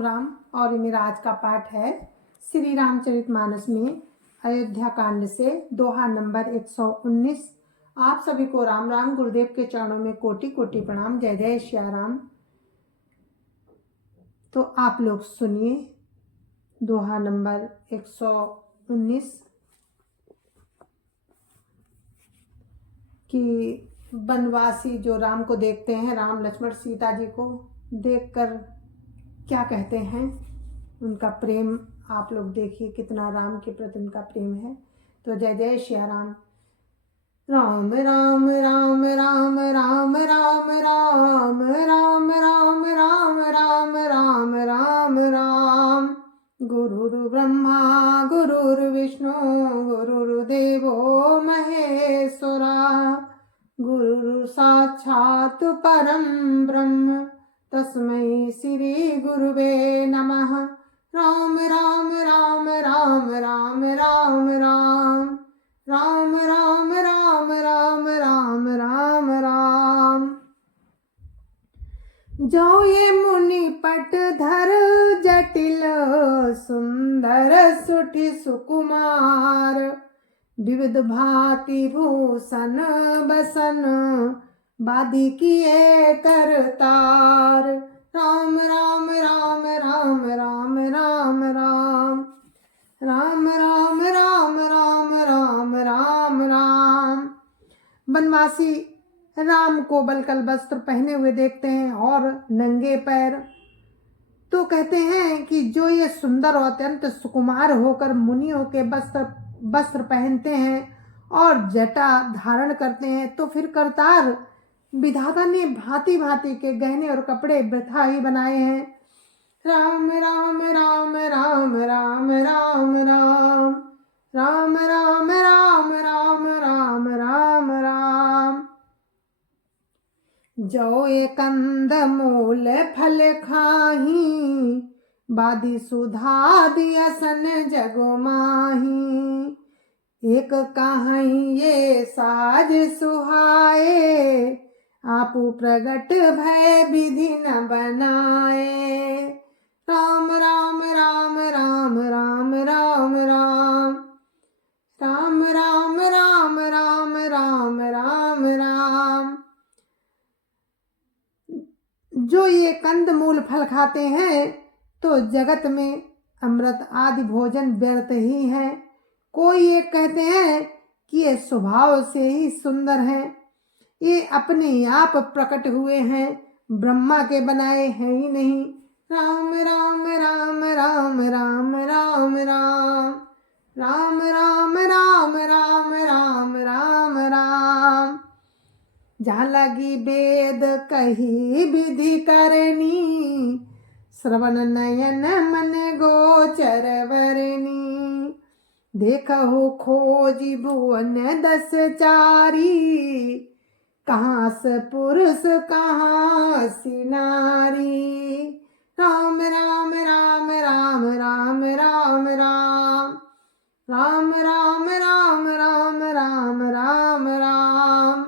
राम राम। और ये मेरा आज का पाठ है श्री रामचरितमानस में अयोध्या कांड से दोहा नंबर 119। आप सभी को राम राम। गुरुदेव के चरणों में कोटि कोटि प्रणाम। जय जय श्री राम। तो आप लोग सुनिए दोहा नंबर 119 कि वनवासी जो राम को देखते हैं, राम लक्ष्मण सीता जी को देखकर क्या कहते हैं, उनका प्रेम आप लोग देखिए कितना राम के प्रति उनका प्रेम है। तो जय जय श्री राम। राम राम राम राम राम राम राम राम राम राम राम राम राम राम। गुरुर् ब्रह्मा गुरुर्विष्णु गुरुर्देवो महेश्वरा। गुरुर् साक्षात् परं ब्रह्म तस्मै श्री गुरुवे नमः। राम राम राम राम राम राम राम राम राम राम राम राम राम राम। जो ये मुनि पट धर जटिल सुंदर सुठि सुकुमार। विविध भांति भूषण बसन बादी किए करतार। राम राम राम राम राम राम राम राम राम राम राम राम राम राम। वनवासी राम को बलकल वस्त्र पहने हुए देखते हैं और नंगे पैर, तो कहते हैं कि जो ये सुंदर और अत्यंत सुकुमार होकर मुनियों के वस्त्र पहनते हैं और जटा धारण करते हैं, तो फिर करतार विधाता ने भांति भांति के गहने और कपड़े वृथा ही बनाए हैं। राम राम राम राम राम राम राम राम राम राम राम राम राम राम। जो ये कंद मूल फल खाही बादी सुधा दियसन जगो माही। एक कहीं ये साज सुहाए आपू प्रगट भय विधि न बनाए। राम राम राम राम राम राम राम राम राम राम राम राम राम राम। जो ये कंद मूल फल खाते हैं तो जगत में अमृत आदि भोजन व्यर्थ ही है। कोई ये कहते हैं कि ये स्वभाव से ही सुंदर हैं, ये अपने आप प्रकट हुए हैं, ब्रह्मा के बनाए हैं ही नहीं। राम राम राम राम राम राम राम राम राम राम राम राम राम राम। जहाँ लगी वेद कही विधि करनी, श्रवण नयन मन गोचर वरनी। देखो खोजी भुवन 10 चारी, कहाँ से पुरुष कहाँ सी नारी। राम राम राम राम राम राम राम राम राम राम राम राम राम राम।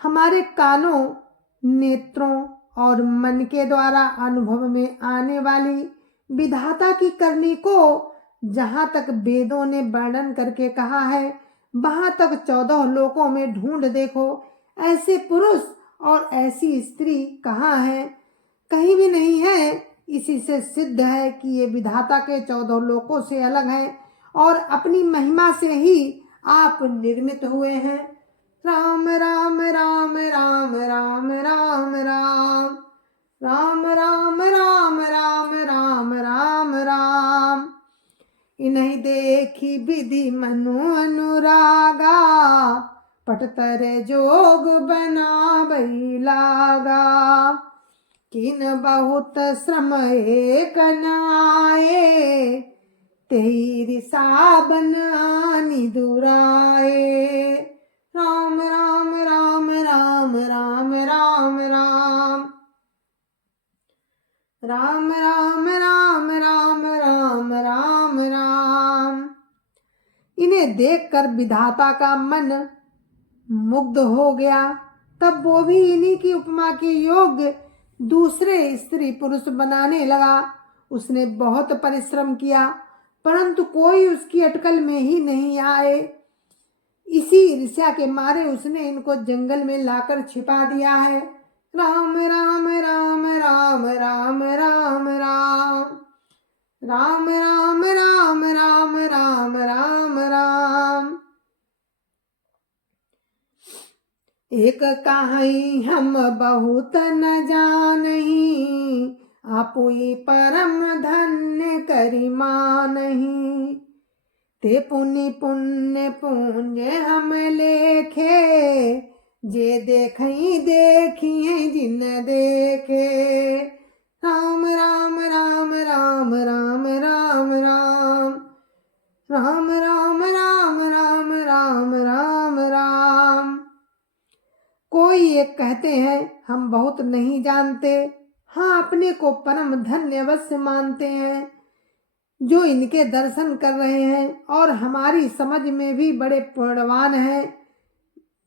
हमारे कानों, नेत्रों और मन के द्वारा अनुभव में आने वाली विधाता की करनी को जहाँ तक वेदों ने वर्णन करके कहा है, वहां तक 14 लोकों में ढूंढ देखो, ऐसे पुरुष और ऐसी स्त्री कहाँ है? कहीं भी नहीं है। इसी से सिद्ध है कि ये विधाता के 14 लोकों से अलग है और अपनी महिमा से ही आप निर्मित हुए हैं। राम राम राम राम राम राम राम राम राम राम राम राम राम राम। इन्हीं देखी विधि मनु अनुरागा, पटतर जोग बना बही लागा। किन बहुत श्रम एक नाये, तेरी साबन आनी दुराए। राम राम राम राम राम राम राम राम राम राम राम राम राम राम। इन्हें देखकर विधाता का मन मुग्ध हो गया। तब वो भी इन्हीं की उपमा के योग्य दूसरे स्त्री पुरुष बनाने लगा। उसने बहुत परिश्रम किया, परंतु कोई उसकी अटकल में ही नहीं आए। इसी ईर्ष्या के मारे उसने इनको जंगल में लाकर छिपा दिया है। राम राम राम राम राम राम राम राम राम राम राम राम राम राम। एक काहई हम बहुत न जानही, आपुई परम धन्य करी मानही। ते पुण्य पुण्य पुण्य हम लेखे, जे देखई देखिए जिन देखे। राम राम राम राम राम राम राम राम राम राम राम राम राम राम। कोई एक कहते हैं हम बहुत नहीं जानते, हाँ अपने को परम धन्य अवश्य मानते हैं। जो इनके दर्शन कर रहे हैं और हमारी समझ में भी बड़े पुण्यवान हैं,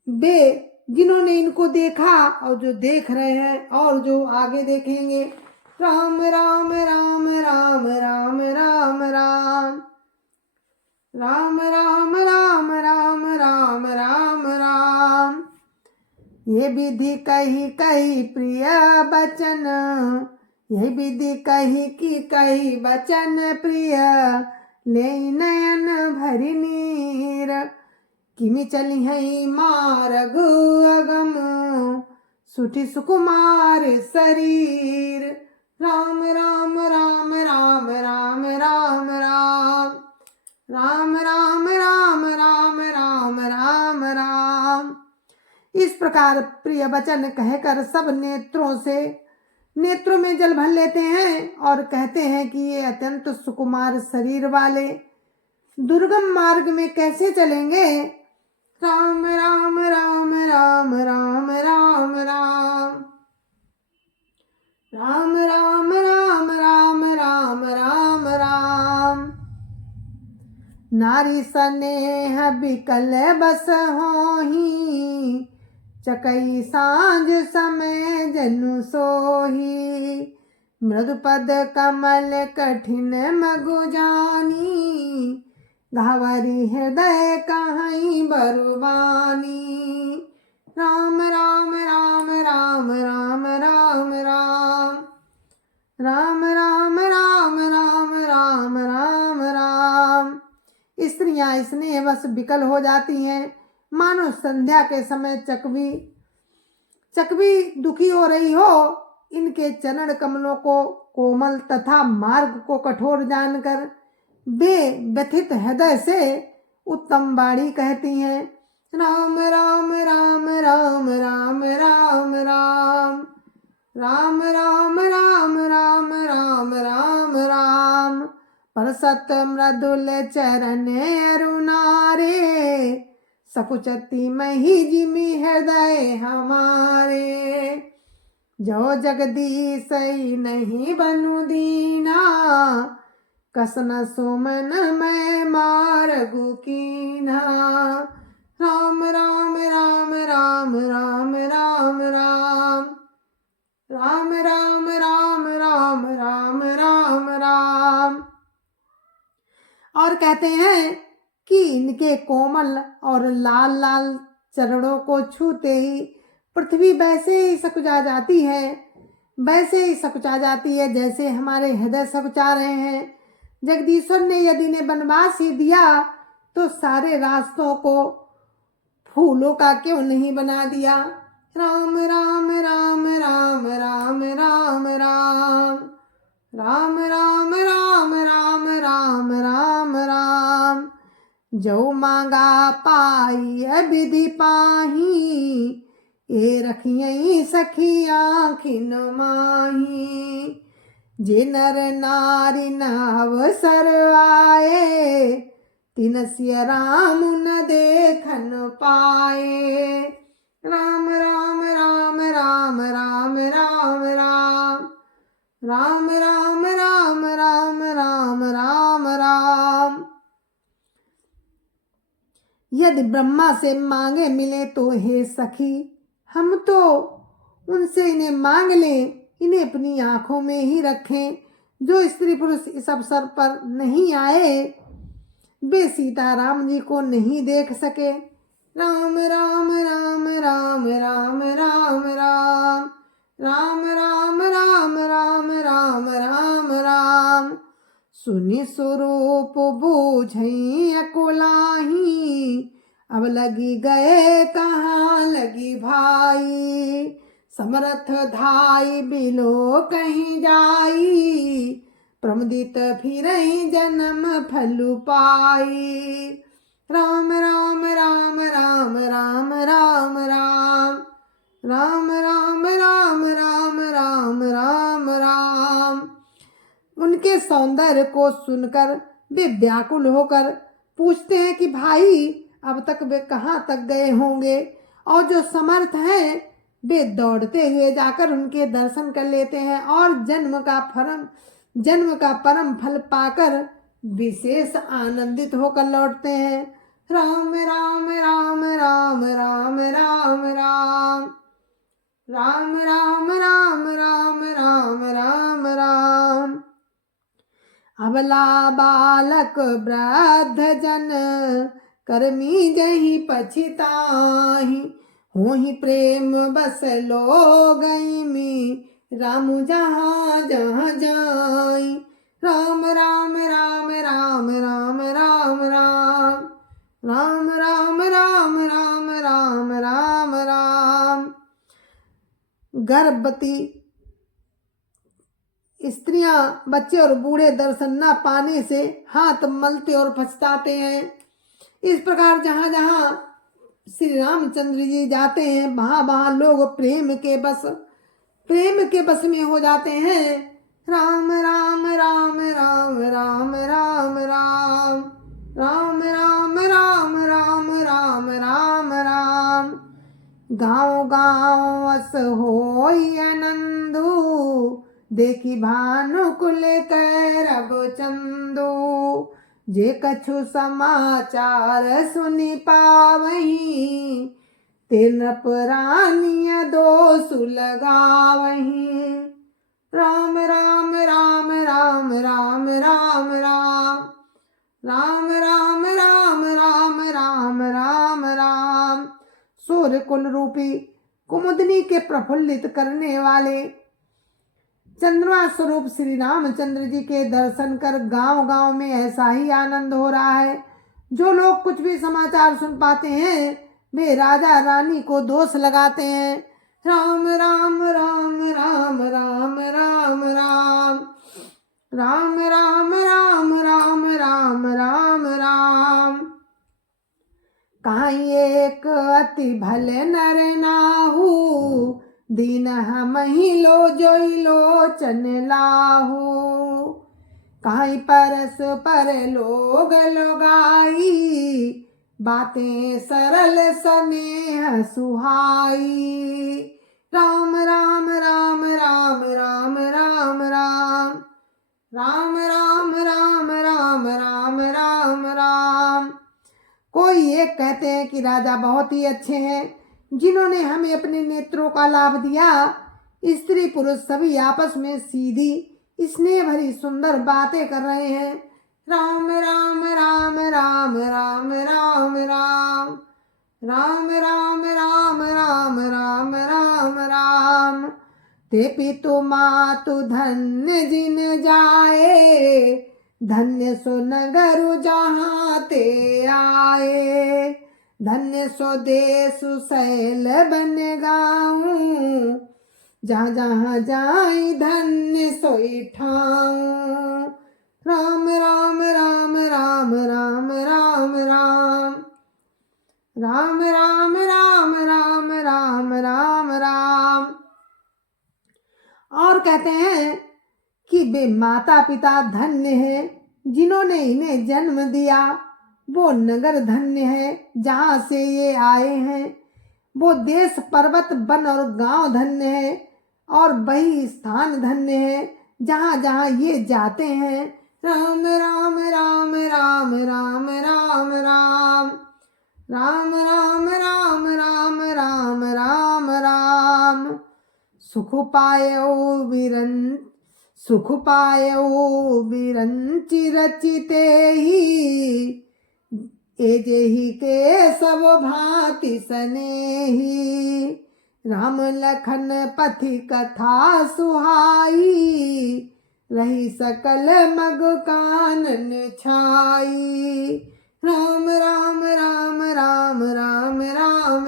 वे जिन्होंने इनको देखा और जो देख रहे हैं और जो आगे देखेंगे। राम राम राम राम राम राम राम राम राम राम राम राम राम राम। ये विधि कही कही प्रिय बचन, ये विधि कही की कही बचन प्रिय, ले नयन भरि नीर। किमि चली है मार्ग अगम, सुठि सुकुमार शरीर। राम राम राम राम राम राम राम राम राम राम राम राम राम राम। इस प्रकार प्रिय वचन कहकर सब नेत्रों में जल भर लेते हैं और कहते हैं कि ये अत्यंत सुकुमार शरीर वाले दुर्गम मार्ग में कैसे चलेंगे। राम राम राम राम राम राम राम राम राम राम राम राम राम राम। नारी स्नेह बिकल बस होही, चकई सांझ समय जनु सोही। मृदु पद कमल कठिन मगु जानी, धावरी हृदय कहीं बरुबानी। राम राम राम राम राम राम राम राम राम राम राम राम राम राम। स्त्रियां स्नेहवश विकल हो जाती हैं, मानो संध्या के समय चकवी दुखी हो रही हो। इनके चरण कमलों को कोमल तथा मार्ग को कठोर जानकर वे व्यथित हृदय से उत्तम वाणी कहती हैं। राम राम राम राम राम राम राम राम राम राम राम राम राम राम। परसत मृदुल चरण अरुणारे, सकुचती मही जिमि हृदय हमारे। जो जगदीश नहीं बनु दीना, कसन सुमन मैं मारगु कीन्हा। राम राम राम राम राम राम राम राम राम राम राम राम राम राम। और कहते हैं कि इनके कोमल और लाल लाल चरणों को छूते ही पृथ्वी वैसे ही सकुचा जाती है, वैसे ही सकुचा जाती है जैसे हमारे हृदय सकुचा रहे हैं। जगदीश्वर ने यदि इन्हें वनवास ही दिया तो सारे रास्तों को फूलों का क्यों नहीं बना दिया। राम राम राम राम राम राम राम राम राम राम राम राम राम राम। जो मांगा पाई विधि पाही, ए रखियई सखी आँखिन माही। जे नर नारी नावसर आए, तिनसिय राम न देखन पाए। राम राम राम राम राम राम राम राम राम राम राम राम राम राम। यदि ब्रह्मा से मांगे मिले तो हे सखी, हम तो उनसे इन्हें मांग लें, इन्हें अपनी आंखों में ही रखें। जो स्त्री पुरुष इस अवसर पर नहीं आए वे सीताराम जी को नहीं देख सके। राम राम राम राम राम राम राम राम राम राम राम राम राम राम। सुनि स्वरूप बूझई अकुलाही, अब लगी गए कहाँ लगी भाई। समरथ धाई बिलो कहीं जाई, प्रमुदित फिरई जन्म फल पाई। राम राम राम राम राम राम राम राम राम राम राम राम राम राम। उनके सौंदर्य को सुनकर वे व्याकुल होकर पूछते हैं कि भाई अब तक वे कहाँ तक गए होंगे। और जो समर्थ हैं वे दौड़ते हुए जाकर उनके दर्शन कर लेते हैं और जन्म का परम फल पाकर विशेष आनंदित होकर लौटते हैं। राम राम राम राम राम राम राम राम राम राम राम राम राम राम। अबला बालक वृद्ध जन कर्मी जही पछिताहि, होहि प्रेम बस लो गई मी राम जहाँ जहाँ जाई। राम राम राम राम राम राम राम राम राम राम राम राम राम राम। गर्भवती स्त्रियां, बच्चे और बूढ़े दर्शन न पाने से हाथ मलते और पछताते हैं। इस प्रकार जहाँ जहाँ श्री रामचंद्र जी जाते हैं वहाँ वहाँ लोग प्रेम के बस में हो जाते हैं। राम राम राम राम राम राम राम राम राम राम राम राम राम राम। गाँव गाँव अस होई आनंदु, देखी भानुकुल करब चंदू। जे कछु समाचार सुनि पावहीं, ते नृप रानिय दोष लगावहीं। राम राम राम राम राम राम राम राम राम राम राम राम राम राम। सूर्य कुल रूपी कुमुदनी के प्रफुल्लित करने वाले चंद्रमा स्वरूप श्री रामचंद्र जी के दर्शन कर गांव गांव में ऐसा ही आनंद हो रहा है। जो लोग कुछ भी समाचार सुन पाते हैं वे राजा रानी को दोष लगाते हैं। राम राम राम राम राम राम राम राम राम राम राम राम राम राम। काई एक अति भले नर नाहू, दीन हमहि लो जोई लोचन लाहू। काई परस पर लोग लोगाई, बातें सरल स्नेह सुहाई। राम राम राम राम राम राम राम राम राम राम राम राम राम राम। कोई ये कहते हैं कि राजा बहुत ही अच्छे हैं जिन्होंने हमें अपने नेत्रों का लाभ दिया। स्त्री पुरुष सभी आपस में सीधी स्नेह भरी सुंदर बातें कर रहे हैं। राम राम राम राम राम राम राम राम राम राम राम राम राम राम। ते पितु मातु धन्य जिन जाए, धन्य सो नगरु जहाँ ते आए। धन्य सो देश शैल बन गाऊं, जहाँ जहाँ जाई धन्य सोई ठाऊं। राम राम राम राम राम राम राम राम राम राम राम राम राम राम। और कहते हैं कि वे माता पिता धन्य हैं जिन्होंने इन्हें जन्म दिया। वो नगर धन्य है जहाँ से ये आए हैं। वो देश पर्वत वन और गांव धन्य है और वही स्थान धन्य है जहाँ जहाँ ये जाते हैं। राम राम राम राम राम राम राम राम राम राम राम राम राम राम। सुख पायो विरं सुख पायो विरंचि रचिते ही, एजेहि के सब भांति सनेही। राम लखन पथि कथा सुहाई, रही सकल मग कानन छाई। राम राम राम राम राम राम राम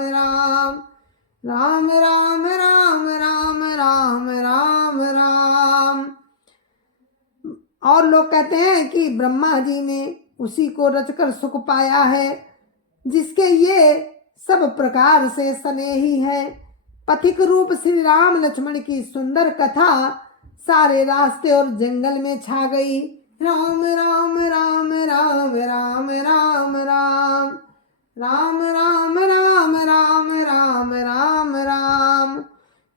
राम राम राम राम राम राम राम। और लोग कहते हैं कि ब्रह्मा जी ने उसी को रचकर सुख पाया है, जिसके ये सब प्रकार से स्नेही है। पथिक रूप श्री राम लक्ष्मण की सुंदर कथा सारे रास्ते और जंगल में छा गई। राम राम राम राम राम राम राम राम राम राम राम राम राम राम।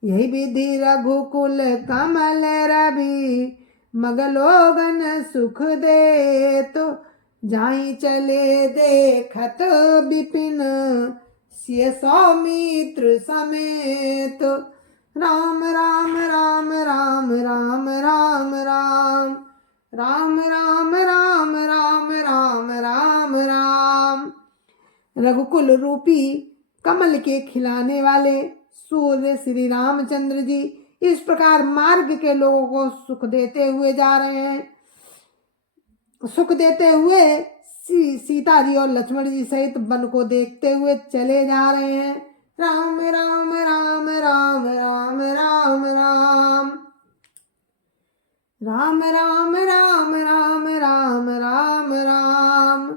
यही विधि रघुकुल कमल रवि, मगलोगन सुख दे तो जाहि चले देखत विपिन, सिय सौमित्र समेत। राम राम राम राम राम राम राम राम राम राम राम राम राम राम। रघुकुल रूपी कमल के खिलाने वाले सूर्य श्री रामचंद्र जी इस प्रकार मार्ग के लोगों को सुख देते हुए जा रहे हैं। सुख देते हुए सीता जी और लक्ष्मण जी सहित वन को देखते हुए चले जा रहे हैं। राम राम राम राम राम राम राम राम राम राम राम राम राम राम।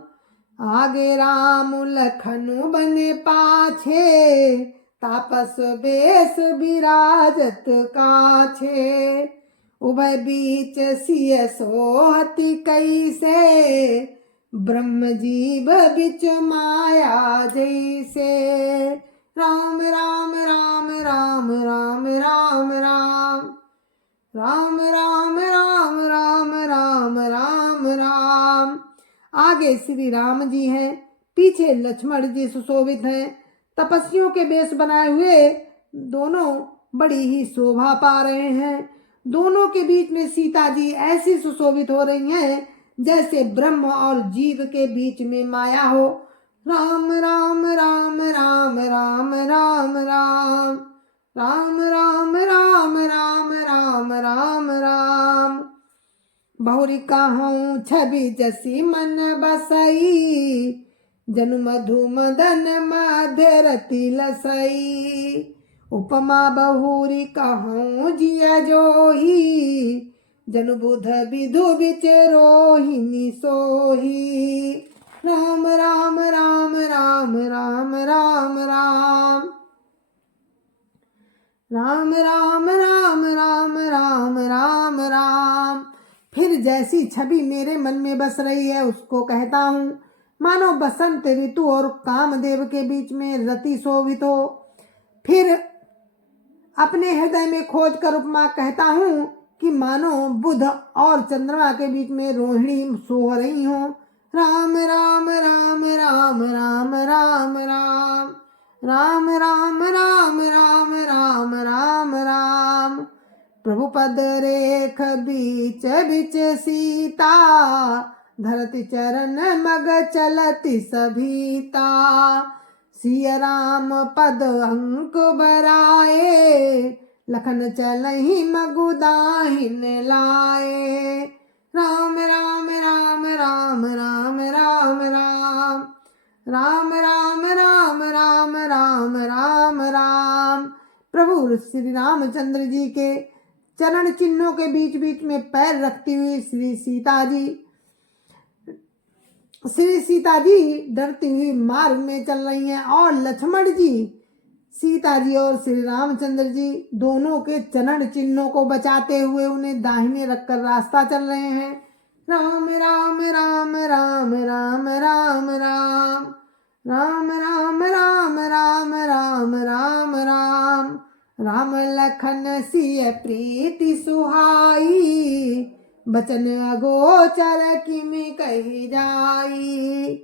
आगे राम लखनु बने पाछे, तापस बेस विराजत काछे। उभय बीच सिय सोहति कैसे, ब्रह्म जीव बिच माया जैसे। राम राम राम राम राम राम राम राम राम राम राम राम राम राम। आगे श्री राम जी हैं, पीछे लक्ष्मण जी सुशोभित हैं। तपस्वियों के वेश बनाए हुए दोनों बड़ी ही शोभा पा रहे हैं। दोनों के बीच में सीता जी ऐसी सुशोभित हो रही हैं जैसे ब्रह्म और जीव के बीच में माया हो। राम राम राम राम राम राम राम राम राम राम राम राम राम राम। बहुरी कहूँ छवि जसी मन बसई, जनु मधु मदन मध्य रति लसई। उपमा बहुरी कहूँ जिया जोही, जनु बुध विधु बिच रोहिणी सोही। राम राम राम राम राम राम राम राम राम राम राम राम राम राम। फिर जैसी छवि मेरे मन में बस रही है उसको कहता हूँ, मानो बसंत ऋतु और कामदेव के बीच में रति शोभित हो। फिर अपने हृदय में खोज कर उपमा कहता हूँ कि मानो बुध और चंद्रमा के बीच में रोहिणी सो रही हो। राम राम राम राम राम राम राम राम राम राम राम राम राम राम। प्रभु पद रेख बीच बिच सीता, धरती चरण मग चलति सभीता। सिय राम पद अंक बराए, लखन चलहि मगु दाहिन लाए। राम राम राम राम राम राम राम राम राम राम राम राम राम राम। प्रभु श्री रामचंद्र जी के चरण चिन्हों के बीच बीच में पैर रखती हुई श्री सीता जी डरती हुई मार्ग में चल रही हैं और लक्ष्मण जी सीता जी और श्री रामचंद्र जी दोनों के चरण चिन्हों को बचाते हुए उन्हें दाहिने रखकर रास्ता चल रहे हैं। राम राम राम राम राम राम राम राम राम राम राम राम राम राम। राम लखन सिय प्रीति सुहाई, बचन अगोचर किमि कहि जाई।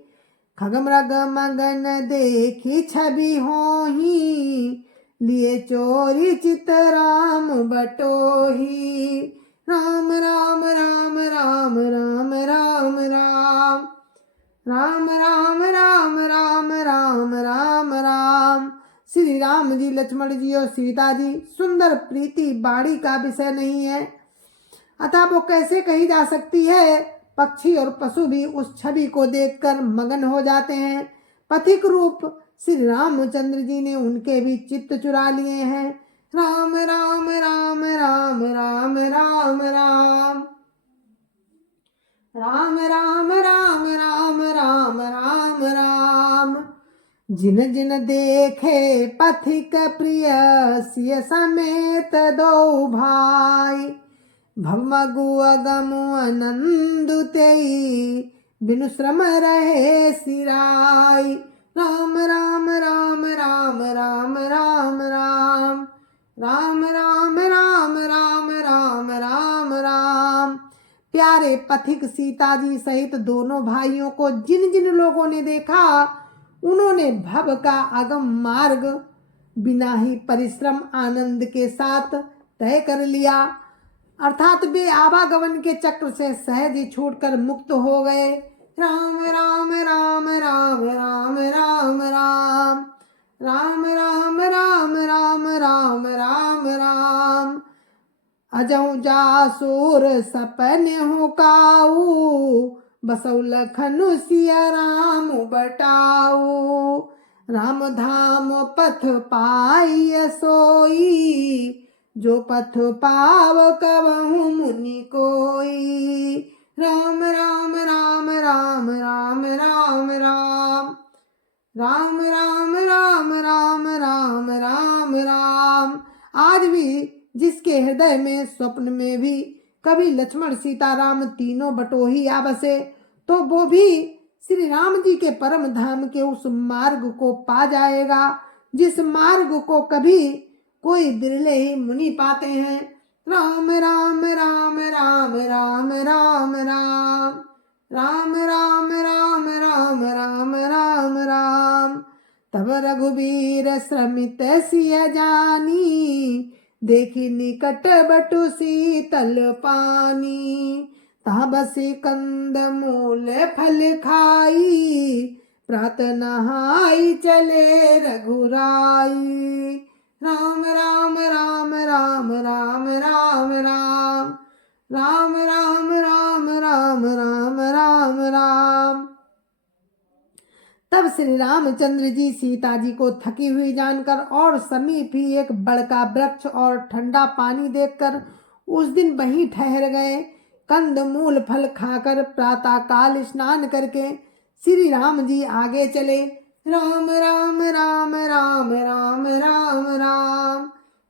खग मृग मगन देखी छवि होही, लिए चोरी चित राम बटोही। राम राम राम राम राम राम राम राम राम राम राम राम राम राम। श्री राम जी, लक्ष्मण जी और सीता जी सुंदर प्रीति बाणी का विषय नहीं है, अतः वो कैसे कही जा सकती है। पक्षी और पशु भी उस छवि को देखकर मगन हो जाते हैं। पथिक रूप श्री रामचंद्र जी ने उनके भी चित्त चुरा लिए हैं। राम राम राम राम राम राम राम राम राम राम राम राम राम राम। जिन जिन देखे पथिक प्रिय सिय समेत दो भाई, भवमगु अगमु आनंदु तेई, बिनु श्रम रहे सिराई। राम राम राम राम राम राम राम राम राम राम राम राम राम राम। प्यारे पथिक सीता जी सहित दोनों भाइयों को जिन जिन लोगों ने देखा, उन्होंने भव का आगम मार्ग बिना ही परिश्रम आनंद के साथ तय कर लिया, अर्थात वे आवागमन के चक्र से सहज ही छूटकर मुक्त हो गए। राम राम राम राम राम राम राम राम राम राम राम राम राम राम। अजऊ जासूर सपन हो काऊ, बसौ लखनु सिया राम बटाऊ। राम धाम पथ पाई सोई, जो पथ पाव कवहु मुनि कोई। राम राम राम राम राम राम राम राम राम राम राम राम राम राम। आज भी जिसके हृदय में स्वप्न में भी कभी लक्ष्मण सीता राम तीनों बटोही आ बसे, तो वो भी श्री राम जी के परम धाम के उस मार्ग को पा जाएगा, जिस मार्ग को कभी कोई बिरले ही मुनि पाते हैं। राम राम राम राम राम राम राम राम राम राम राम राम राम राम। तब रघुबीर श्रमित सिय जानी, देखी निकट बटु शीतल पानी। तहाँ बसी कंद मूल फल खाई, प्रात नहाई चले रघुराई। राम राम राम राम राम राम राम राम राम राम राम राम राम राम। तब श्री रामचंद्र जी सीता जी को थकी हुई जानकर और समीप ही एक बड़का वृक्ष और ठंडा पानी देखकर उस दिन वहीं ठहर गए। कंद मूल फल खाकर प्रातः काल स्नान करके श्री राम जी आगे चले। राम राम राम राम राम राम राम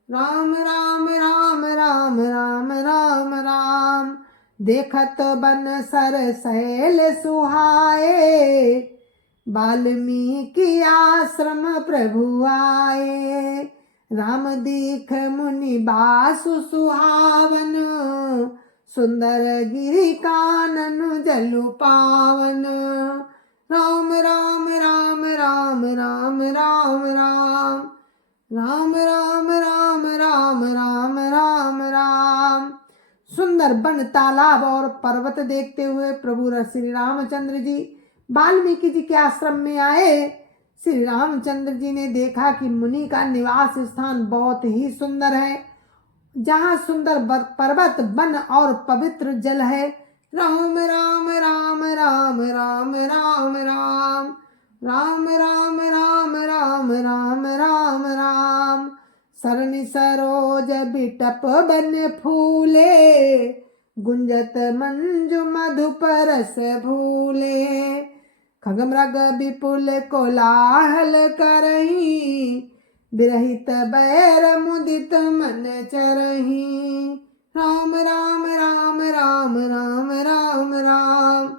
राम राम राम राम राम राम राम। देखत बन सर सैल सुहाए, वाल्मीकि आश्रम प्रभु आए। राम दीख मुनि बासु सुहावन, सुंदर गिरि कानन जलु पावन। राम राम राम राम राम राम राम राम राम राम राम राम राम राम। सुंदर वन तालाब और पर्वत देखते हुए प्रभु श्री रामचंद्र जी वाल्मीकि जी के आश्रम में आए। श्री रामचंद्र जी ने देखा कि मुनि का निवास स्थान बहुत ही सुंदर है, जहाँ सुंदर पर्वत वन और पवित्र जल है। राम राम राम राम राम राम राम राम राम राम राम राम राम राम। सरनि सरोज बिटप बन फूले, गुंजत मंजु मधुपरस भूले। खगमृग विपुल कोलाहल करही, विरहित बैर मुदित मन चरही। राम राम राम राम राम राम राम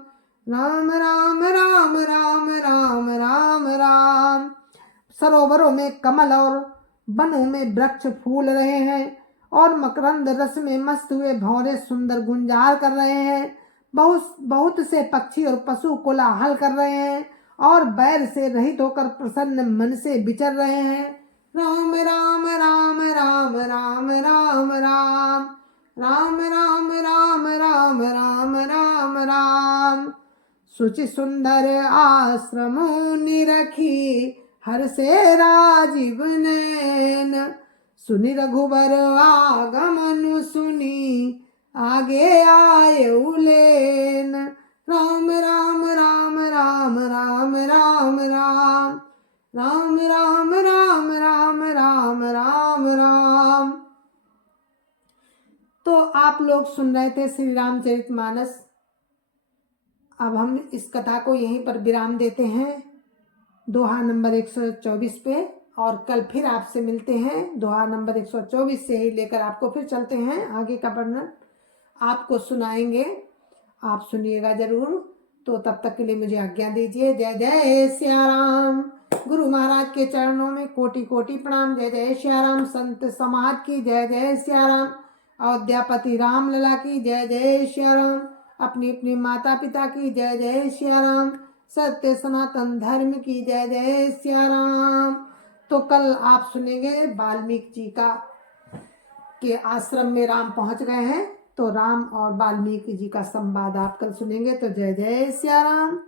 राम राम राम राम राम राम राम। सरोवरों में कमल और वनों में वृक्ष फूल रहे हैं और मकरंद रस में मस्त हुए भौरे सुंदर गुंजार कर रहे हैं। बहुत से पक्षी और पशु कोलाहल कर रहे हैं और बैर से रहित होकर प्रसन्न मन से विचर रहे हैं। राम राम राम राम राम राम राम राम राम राम राम राम राम राम। सुचि सुंदर आश्रमों निरखी हर से राजीव नैन। सुनि रघुबर आगमनु सुनी आगे आए उलेन। राम राम राम राम राम राम राम राम राम राम राम राम राम राम। तो आप लोग सुन रहे थे श्री रामचरितमानस। अब हम इस कथा को यहीं पर विराम देते हैं, दोहा नंबर 124 पे, और कल फिर आपसे मिलते हैं दोहा नंबर 124 से ही लेकर आपको फिर चलते हैं आगे का वर्णन आपको सुनाएंगे, आप सुनिएगा जरूर। तो तब तक के लिए मुझे आज्ञा दीजिए। जय जय सिया राम। गुरु महाराज के चरणों में कोटि कोटि प्रणाम। जय जय सिया राम। संत समाज की जय जय सिया राम। अयोध्यापति राम लला की जय जय सिया राम। अपनी अपनी माता पिता की जय जय सिया राम। सत्य सनातन धर्म की जय जय सिया राम। तो कल आप सुनेंगे वाल्मीकि जी का के आश्रम में राम पहुंच गए हैं, तो राम और वाल्मीकि जी का संवाद आप कल सुनेंगे। तो जय जय सिया राम।